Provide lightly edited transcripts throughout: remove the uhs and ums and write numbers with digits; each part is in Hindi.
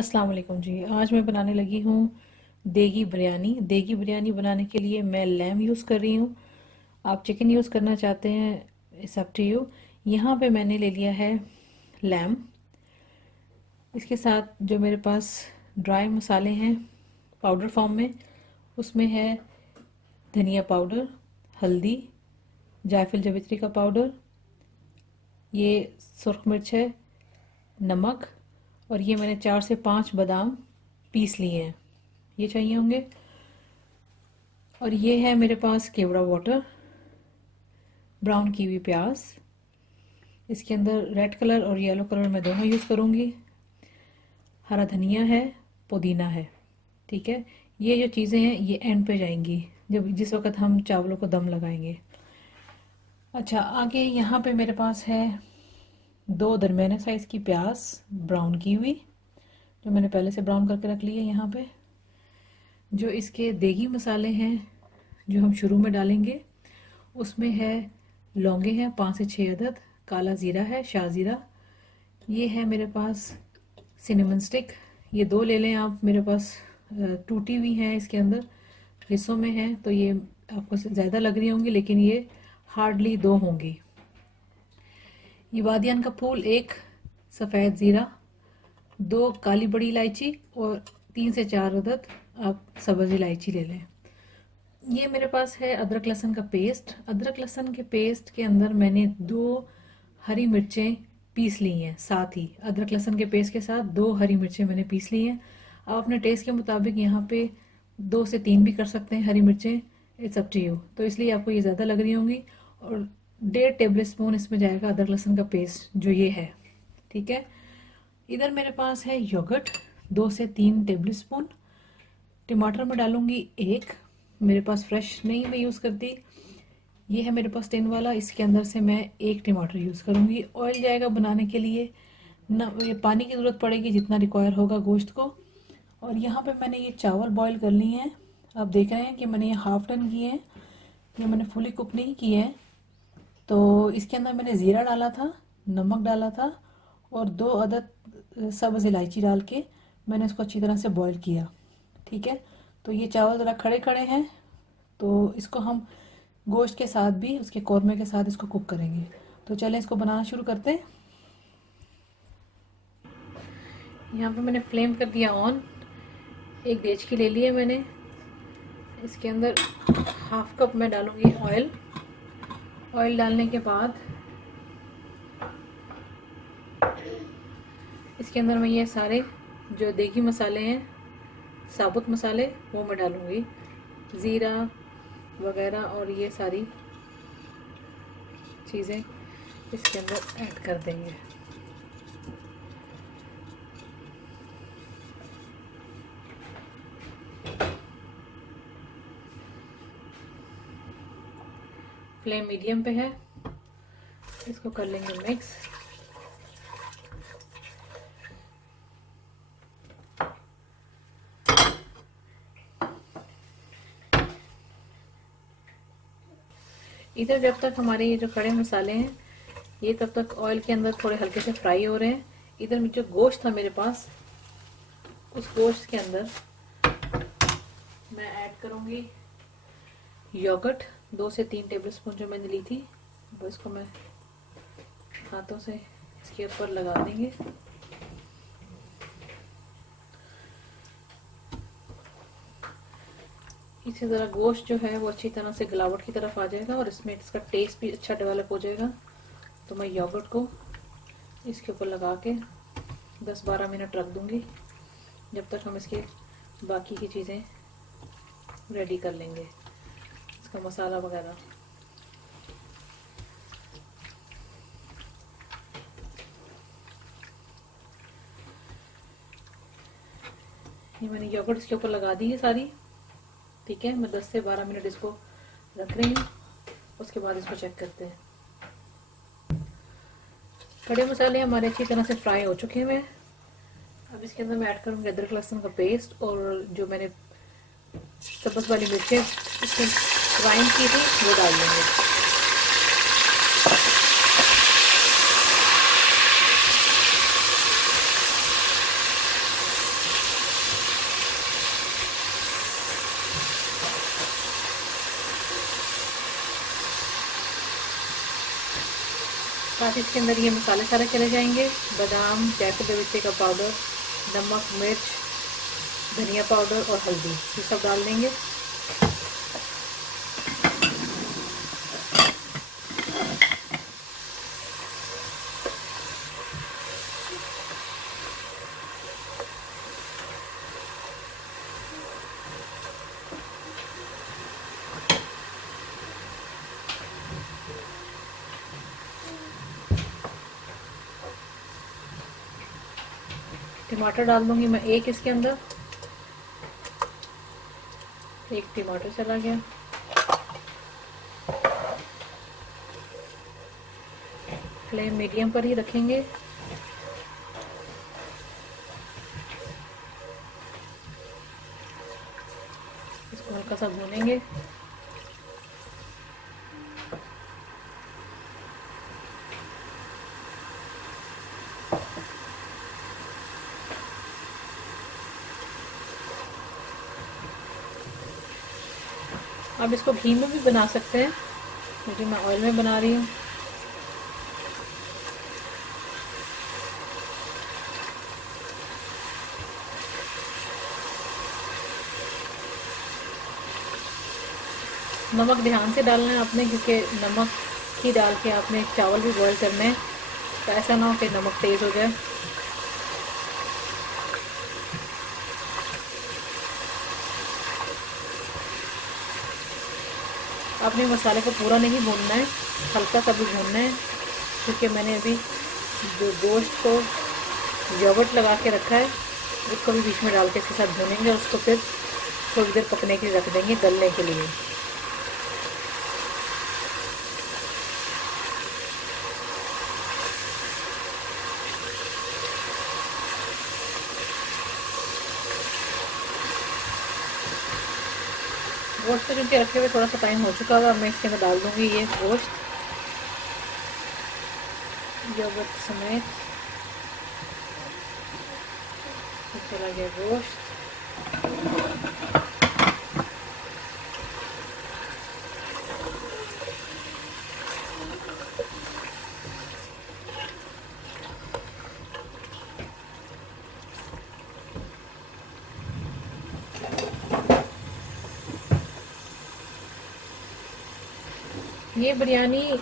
अस्सलाम वालेकुम जी। आज मैं बनाने लगी हूँ देगी बिरयानी। देगी बिरयानी बनाने के लिए मैं लैम यूज़ कर रही हूँ। आप चिकन यूज़ करना चाहते हैं, इट्स अप टू यू। यहाँ पे मैंने ले लिया है लैम। इसके साथ जो मेरे पास ड्राई मसाले हैं पाउडर फॉर्म में, उसमें है धनिया पाउडर, हल्दी, जायफल जावित्री का पाउडर, ये सुरख मिर्च है, नमक, और ये मैंने 4 से 5 बादाम पीस लिए हैं, ये चाहिए होंगे। और ये है मेरे पास केवड़ा वाटर, ब्राउन कीवी प्याज, इसके अंदर रेड कलर और येलो कलर मैं दोनों यूज़ करूँगी। हरा धनिया है, पुदीना है, ठीक है। ये जो चीज़ें हैं ये एंड पे जाएंगी जब जिस वक्त हम चावलों को दम लगाएंगे। अच्छा, आगे यहाँ पे मेरे पास है 2 दरमियाने साइज़ की प्याज ब्राउन की हुई, जो मैंने पहले से ब्राउन करके रख ली है। यहाँ पे जो इसके देगी मसाले हैं जो हम शुरू में डालेंगे, उसमें है लौंगे हैं 5 से 6 अदद, काला ज़ीरा है, शाह ज़ीरा, ये है मेरे पास सिनेमन स्टिक, ये 2 ले लें आप। मेरे पास टूटी हुई हैं, इसके अंदर हिस्सों में है तो ये आपको ज़्यादा लग रही होंगी, लेकिन ये हार्डली 2 होंगी। ये बादियान का फूल 1, सफ़ेद ज़ीरा, 2 काली बड़ी इलायची और 3 से 4 अदद आप सब्ज़ इलायची ले लें। ये मेरे पास है अदरक लहसुन का पेस्ट। अदरक लहसुन के पेस्ट के अंदर मैंने 2 हरी मिर्चें पीस ली हैं, साथ ही अदरक लहसुन के पेस्ट के साथ 2 हरी मिर्चें मैंने पीस ली हैं। आप अपने टेस्ट के मुताबिक यहाँ पे 2 से 3 भी कर सकते हैं हरी मिर्चें, इट्स अप टू यू। तो इसलिए आपको ये ज़्यादा लग रही होंगी। और 1.5 टेबल स्पून इसमें जाएगा अदरक लहसुन का पेस्ट जो ये है, ठीक है। इधर मेरे पास है योगर्ट 2 से 3 टेबल स्पून। टमाटर में डालूंगी 1, मेरे पास फ्रेश नहीं मैं यूज़ करती, ये है मेरे पास टिन वाला, इसके अंदर से मैं 1 टमाटर यूज़ करूँगी। ऑयल जाएगा बनाने के लिए ना, ये पानी की ज़रूरत पड़ेगी जितना रिक्वायर होगा गोश्त को। और यहाँ पे मैंने ये चावल बॉईल कर लिए हैं। आप देख रहे हैं कि मैंने ये हाफ डन किए हैं, ये मैंने फुली कुक नहीं किए हैं। तो इसके अंदर मैंने ज़ीरा डाला था, नमक डाला था और 2 अदद सब्ज़ इलायची डाल के मैंने इसको अच्छी तरह से बॉईल किया, ठीक है। तो ये चावल ज़रा खड़े खड़े हैं, तो इसको हम गोश्त के साथ भी, उसके कौरमे के साथ इसको कुक करेंगे। तो चलें इसको बनाना शुरू करते हैं। यहाँ पे मैंने फ्लेम कर दिया ऑन। 1 देचकी ले ली है मैंने, इसके अंदर हाफ कप मैं डालूंगी ऑयल। ऑयल डालने के बाद इसके अंदर मैं ये सारे जो देगी मसाले हैं, साबुत मसाले, वो मैं डालूंगी, ज़ीरा वगैरह, और ये सारी चीज़ें इसके अंदर ऐड कर देंगे। फ्लेम मीडियम पे है, इसको कर लेंगे मिक्स। इधर जब तक हमारे ये जो खड़े मसाले हैं ये तब तक ऑयल के अंदर थोड़े हल्के से फ्राई हो रहे हैं। इधर जो गोश्त था मेरे पास, उस गोश्त के अंदर मैं ऐड करूंगी योगर्ट 2 से 3 टेबल स्पून जो मैंने ली थी, वो इसको मैं हाथों से इसके ऊपर लगा देंगे। इसी तरह गोश्त जो है वो अच्छी तरह से गलावट की तरफ आ जाएगा और इसमें इसका टेस्ट भी अच्छा डेवलप हो जाएगा। तो मैं योगर्ट को इसके ऊपर लगा के 10-12 मिनट रख दूंगी, जब तक हम इसके बाकी की चीज़ें रेडी कर लेंगे, इसका मसाला वगैरह। ये मैंने योगर्ट इसके ऊपर लगा दी है सारी, ठीक है। मैं 10 से 12 मिनट इसको रख रही हूँ, उसके बाद इसको चेक करते हैं। खड़े मसाले हमारे अच्छी तरह से फ्राई हो चुके हैं। अब इसके अंदर मैं ऐड करूँगी अदरक लहसुन का पेस्ट, और जो मैंने सब्ज़ वाली मिर्चें इसमें ग्राइंड की थी वो डाल देंगे। साथ ही इसके अंदर ये मसाले सारे चले जाएंगे। बादाम, जैफर दविते का पाउडर, नमक, मिर्च, धनिया पाउडर और हल्दी, ये सब डाल देंगे। टमाटर डाल दूंगी मैं एक इसके अंदर, एक टमाटर चला गया। फ्लेम मीडियम पर ही रखेंगे। इसको हल्का सा भूनेंगे। आप इसको घी में भी बना सकते हैं, क्योंकि मैं ऑयल में बना रही हूँ। नमक ध्यान से डालना है आपने, क्योंकि नमक ही डाल के आपने चावल भी बॉईल करने हैं, तो ऐसा ना हो कि नमक तेज़ हो जाए। आपने मसाले को पूरा नहीं भूनना है, हल्का सा भी भूनना है, क्योंकि मैंने अभी जो गोश्त को योगर्ट लगा के रखा है उसको भी बीच में डाल के इसके साथ भूनेंगे और उसको फिर थोड़ी देर पकने के लिए रख देंगे, गलने के लिए। गोश्त को चूँकि रखे हुए थोड़ा सा टाइम हो चुका हुआ, मैं इसके अंदर डाल दूंगी ये गोश्त योगर्ट समेत। चला गया गोश्त। ये बिरयानी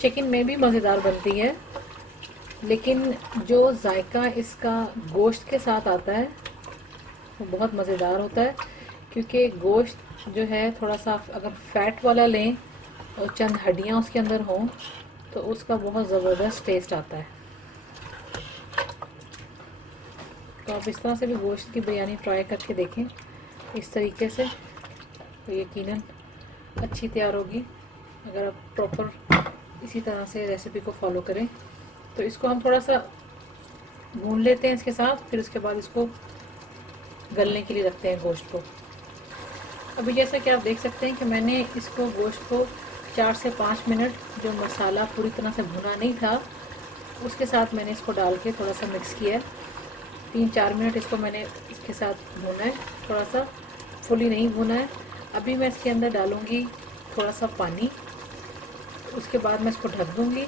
चिकन में भी मज़ेदार बनती है, लेकिन जो जायका इसका गोश्त के साथ आता है वो बहुत मज़ेदार होता है, क्योंकि गोश्त जो है थोड़ा सा अगर फैट वाला लें और चंद हड्डियाँ उसके अंदर हों तो उसका बहुत ज़बरदस्त टेस्ट आता है। तो आप इस तरह से भी गोश्त की बिरयानी ट्राई करके देखें इस तरीके से, तो यकीनन अच्छी तैयार होगी अगर आप प्रॉपर इसी तरह से रेसिपी को फॉलो करें। तो इसको हम थोड़ा सा भून लेते हैं इसके साथ, फिर उसके बाद इसको गलने के लिए रखते हैं गोश्त को। अभी जैसा कि आप देख सकते हैं कि मैंने इसको गोश्त को 4 से 5 मिनट, जो मसाला पूरी तरह से भुना नहीं था उसके साथ मैंने इसको डाल के थोड़ा सा मिक्स किया है। 3-4 मिनट इसको मैंने इसके साथ भुना है, थोड़ा सा फुली नहीं भुना है। अभी मैं इसके अंदर डालूँगी थोड़ा सा पानी, उसके बाद मैं इसको ढक दूँगी,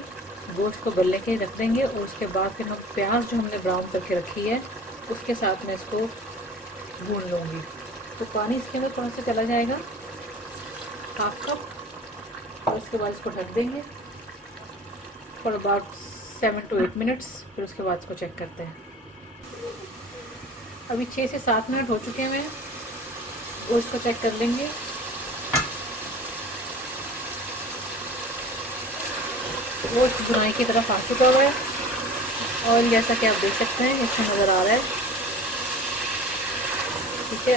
गोश्त को गलने के लिए रख देंगे और उसके बाद फिर हम प्याज जो हमने ब्राउन करके रखी है उसके साथ मैं इसको भून लूँगी। तो पानी इसके अंदर थोड़ा सा चला जाएगा, 1/2 कप, और उसके बाद इसको ढक देंगे फॉर अबाउट 7 to 8 मिनट्स। फिर उसके बाद इसको चेक करते हैं। अभी 6 से 7 मिनट हो चुके हैं और इसको चेक कर लेंगे। गोश्त भुनाई की तरफ आ चुका हुआ है और जैसा कि आप देख सकते हैं इसमें नज़र आ रहा है। ठीक है,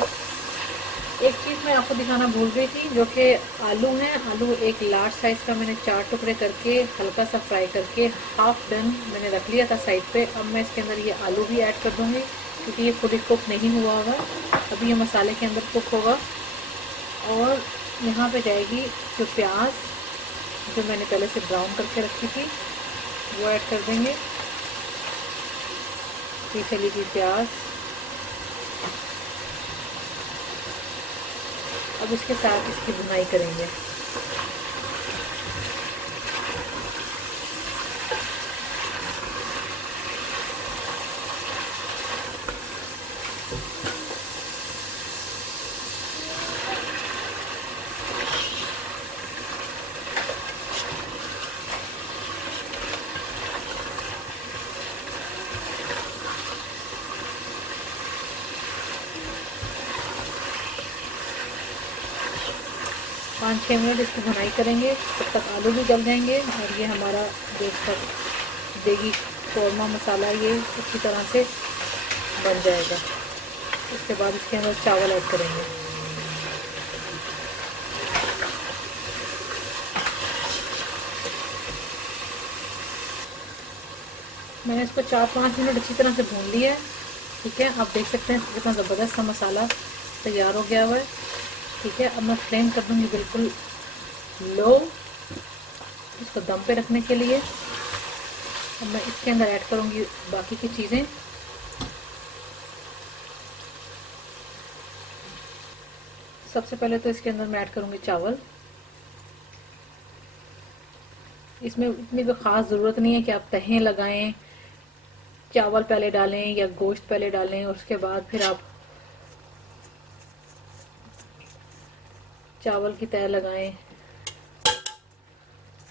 एक चीज़ मैं आपको दिखाना भूल गई थी, जो कि आलू है। आलू एक लार्ज साइज़ का मैंने 4 टुकड़े करके हल्का सा फ्राई करके हाफ डन मैंने रख लिया था साइड पे। अब मैं इसके अंदर ये आलू भी ऐड कर दूँगी, क्योंकि ये फुली कुक नहीं हुआ होगा, अभी ये मसाले के अंदर कुक होगा। और यहाँ पे जाएगी जो प्याज जो मैंने पहले से ब्राउन करके रखी थी वो ऐड कर देंगे। ये चली गई प्याज। अब इसके साथ इसकी भुनाई करेंगे। 5-6 मिनट इसकी भुनाई करेंगे, तब तक आलू भी गल जाएंगे और ये हमारा जो इसका देगी कौरमा मसाला ये अच्छी तरह से बन जाएगा। उसके बाद इसके अंदर चावल ऐड करेंगे। मैंने इसको 4-5 मिनट अच्छी तरह से भून लिया है। ठीक है, आप देख सकते हैं कितना ज़बरदस्त सा मसाला तैयार हो गया हुआ है। ठीक है, अब मैं फ्लेम कर दूँगी बिल्कुल लो, इसको दम पे रखने के लिए। अब मैं इसके अंदर ऐड करूँगी बाकी की चीज़ें। सबसे पहले तो इसके अंदर मैं ऐड करूँगी चावल। इसमें इतनी कोई ख़ास ज़रूरत नहीं है कि आप तहें लगाएं, चावल पहले डालें या गोश्त पहले डालें और उसके बाद फिर आप चावल की तह लगाएं।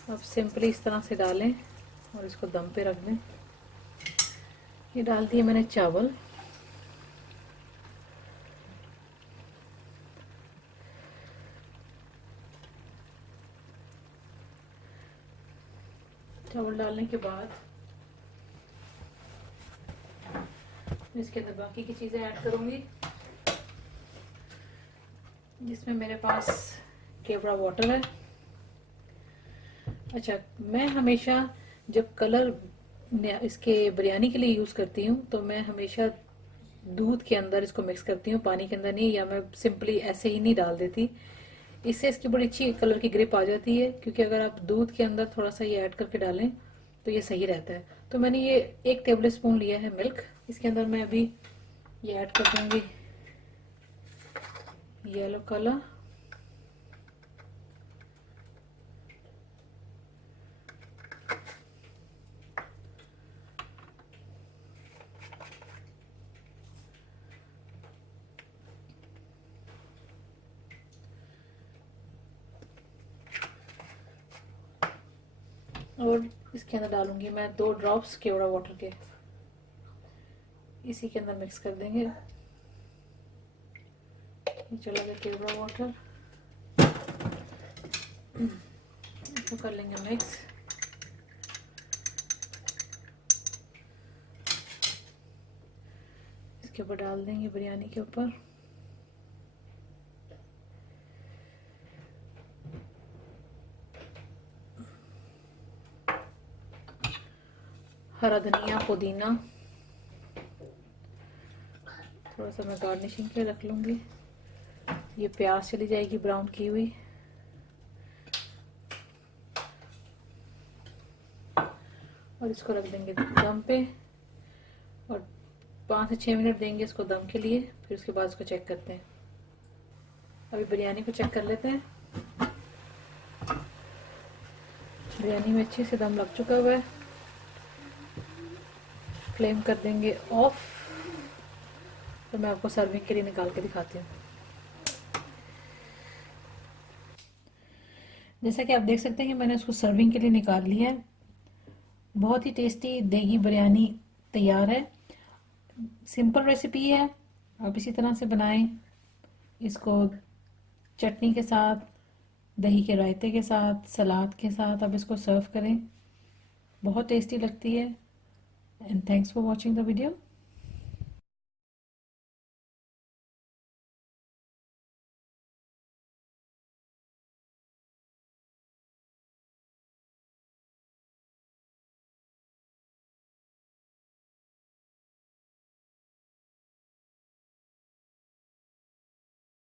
अब सिंपली इस तरह से डालें और इसको दम पे रख दें। ये डाल दिए मैंने चावल। चावल डालने के बाद इसके अंदर बाकी की चीज़ें ऐड करूँगी, जिसमें मेरे पास केवड़ा वाटर है। अच्छा, मैं हमेशा जब कलर इसके बिरयानी के लिए यूज़ करती हूँ तो मैं हमेशा दूध के अंदर इसको मिक्स करती हूँ, पानी के अंदर नहीं, या मैं सिंपली ऐसे ही नहीं डाल देती। इससे इसकी बड़ी अच्छी कलर की ग्रिप आ जाती है, क्योंकि अगर आप दूध के अंदर थोड़ा सा ये ऐड करके डालें तो ये सही रहता है। तो मैंने ये 1 टेबल स्पून लिया है मिल्क। इसके अंदर मैं अभी ये ऐड कर दूँगी येलो कलर, और इसके अंदर डालूंगी मैं 2 ड्रॉप्स केवड़ा वाटर के। इसी के अंदर मिक्स कर देंगे। ये चला गया केवड़ा वाटर, इसको कर लेंगे मिक्स। इसके ऊपर डाल देंगे बिरयानी के ऊपर। हरा धनिया, पुदीना, थोड़ा सा मैं गार्निशिंग के रख लूँगी। ये प्याज चली जाएगी ब्राउन की हुई। और इसको रख देंगे दम पे और 5 से 6 मिनट देंगे इसको दम के लिए। फिर उसके बाद इसको चेक करते हैं। अभी बिरयानी को चेक कर लेते हैं। बिरयानी में अच्छे से दम लग चुका हुआ है। फ्लेम कर देंगे ऑफ। तो मैं आपको सर्विंग के लिए निकाल के दिखाती हूँ। जैसा कि आप देख सकते हैं कि मैंने उसको सर्विंग के लिए निकाल लिया है। बहुत ही टेस्टी देगी बिरयानी तैयार है। सिंपल रेसिपी है, आप इसी तरह से बनाएं। इसको चटनी के साथ, दही के रायते के साथ, सलाद के साथ आप इसको सर्व करें। बहुत टेस्टी लगती है। And thanks for watching the video.